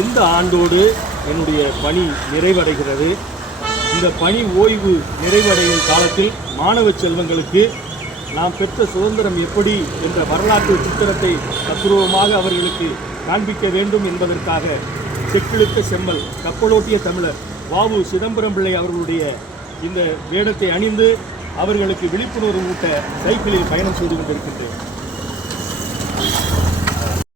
இந்த ஆண்டோடு என்னுடைய பணி நிறைவடைகிறது. இந்த பணி ஓய்வு நிறைவடையும் காலத்தில் மாணவ செல்வங்களுக்கு நாம் பெற்ற சுதந்திரம் எப்படி என்ற வரலாற்று சித்திரத்தை தத்ரூபமாக அவர்களுக்கு காண்பிக்க வேண்டும் என்பதற்காக செக்கிழுத்த செம்மல் கப்பலோட்டிய தமிழர் வாவு சிதம்பரம் பிள்ளை அவர்களுடைய இந்த வேடத்தை அணிந்து அவர்களுக்கு விழிப்புணர்வு ஊட்ட சைக்கிளில் பயணம் செய்து கொண்டிருக்கின்றேன்.